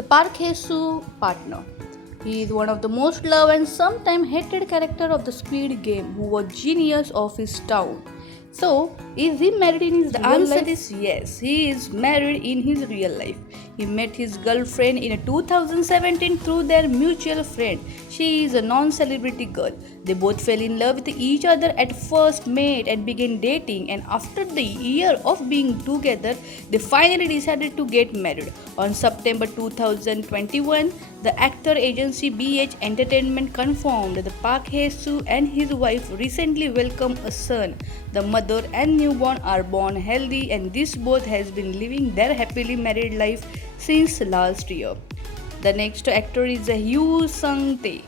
The Park Hae-soo partner. He is one of the most loved and sometimes hated character of the Squid Game, who was genius of his town. So, is he married in his real life? The answer is yes. He is married in his real life. He met his girlfriend in 2017 through their mutual friend. She is a non-celebrity girl. They both fell in love with each other at first met and began dating, and after the year of being together, they finally decided to get married. On September 2021, the actor agency BH Entertainment confirmed that Park Hae-soo and his wife recently welcomed a son. The mother and newborn are born healthy, and this both has been living their happily married life since last year. The next actor is Hyo Sung-tae,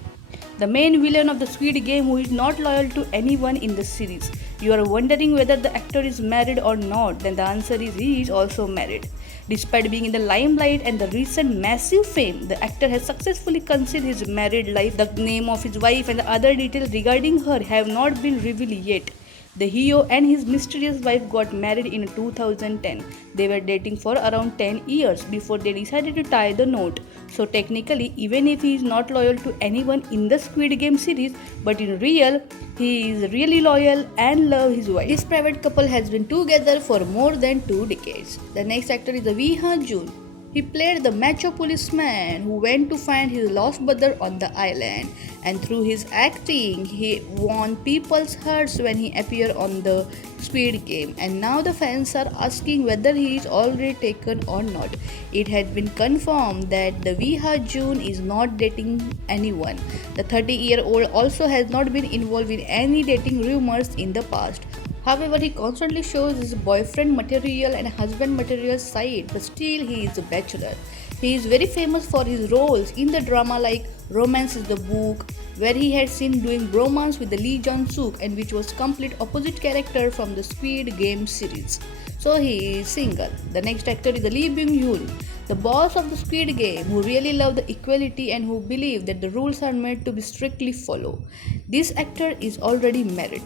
the main villain of the Squid Game, who is not loyal to anyone in the series. You are wondering whether the actor is married or not, then the answer is he is also married. Despite being in the limelight and the recent massive fame, the actor has successfully concealed his married life. The name of his wife and the other details regarding her have not been revealed yet. The hero and his mysterious wife got married in 2010. They were dating for around 10 years before they decided to tie the knot. So technically, even if he is not loyal to anyone in the Squid Game series, but in real, he is really loyal and love his wife. This private couple has been together for more than 2 decades. The next actor is Lee Ha-jun. He played the macho policeman who went to find his lost brother on the island, and through his acting, he won people's hearts when he appeared on the Squid Game. And now the fans are asking whether he is already taken or not. It has been confirmed that the Lee Ha-jun is not dating anyone. The 30-year-old also has not been involved in any dating rumors in the past. However, he constantly shows his boyfriend material and husband material side, but still he is a bachelor. He is very famous for his roles in the drama like Romance is the Book, where he had seen doing bromance with the Lee Jong-suk, and which was complete opposite character from the Squid Game series. So he is single. The next actor is Lee Byung-hun, the boss of the Squid Game, who really love the equality and who believe that the rules are made to be strictly followed. This actor is already married.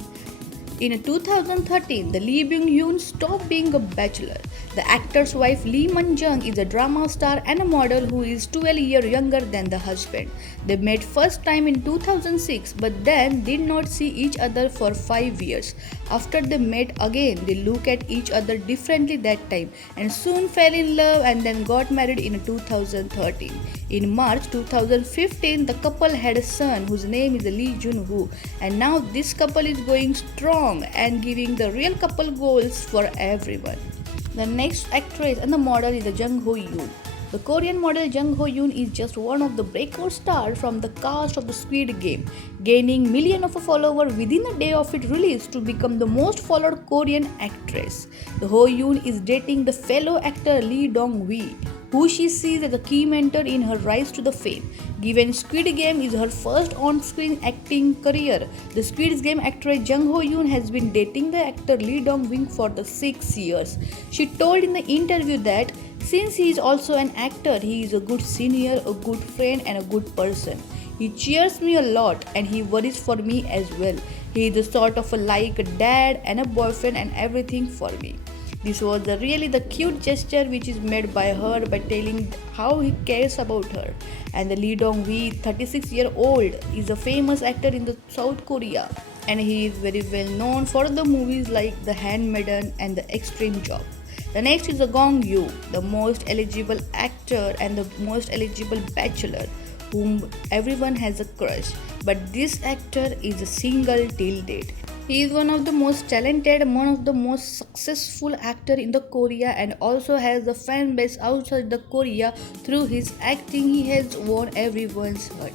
In 2013, the Lee Byung-hun stopped being a bachelor. The actor's wife Lee Man-jung is a drama star and a model who is 12 years younger than the husband. They met first time in 2006, but then did not see each other for 5 years. After they met again, they looked at each other differently that time and soon fell in love and then got married in 2013. In March 2015, the couple had a son whose name is Lee Jun-woo, and now this couple is going strong and giving the real couple goals for everyone. The next actress and the model is Jung Ho-yoon. The Korean model Jung Ho-yoon is just one of the breakout stars from the cast of the Squid Game, gaining millions of followers within a day of its release to become the most followed Korean actress. The Ho-yoon is dating the fellow actor Lee Dong-wi, who she sees as a key mentor in her rise to the fame. Given Squid Game is her first on-screen acting career, the Squid Game actress Jung Ho-yoon has been dating the actor Lee Dong-win for the 6 years. She told in the interview that since he is also an actor, he is a good senior, a good friend and a good person. He cheers me a lot and he worries for me as well. He is the sort of like a dad and a boyfriend and everything for me. This was really the cute gesture which is made by her by telling how he cares about her. And the Lee Dong-wi, 36-year-old, is a famous actor in the South Korea, and he is very well known for the movies like The Handmaiden and The Extreme Job. The next is Gong Yoo, the most eligible actor and the most eligible bachelor, whom everyone has a crush. But this actor is a single till date. He is one of the most talented, one of the most successful actor in the Korea, and also has a fan base outside the Korea. Through his acting, he has won everyone's heart.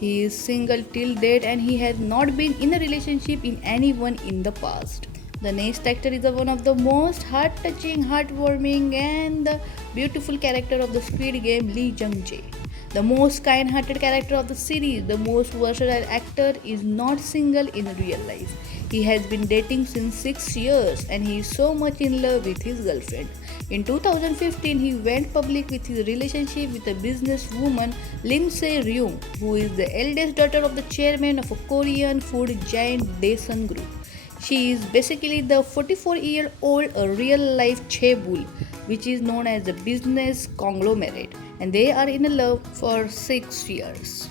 He is single till date and he has not been in a relationship in anyone in the past. The next actor is one of the most heart-touching, heartwarming and the beautiful character of the Squid Game, Lee Jung-jae. The most kind-hearted character of the series, the most versatile actor, is not single in real life. He has been dating since 6 years and he is so much in love with his girlfriend. In 2015, he went public with his relationship with a businesswoman, Lim Se-ryung, who is the eldest daughter of the chairman of a Korean food giant Daesun Group. She is basically the 44-year-old real-life chaebol, which is known as a business conglomerate, and they are in love for 6 years.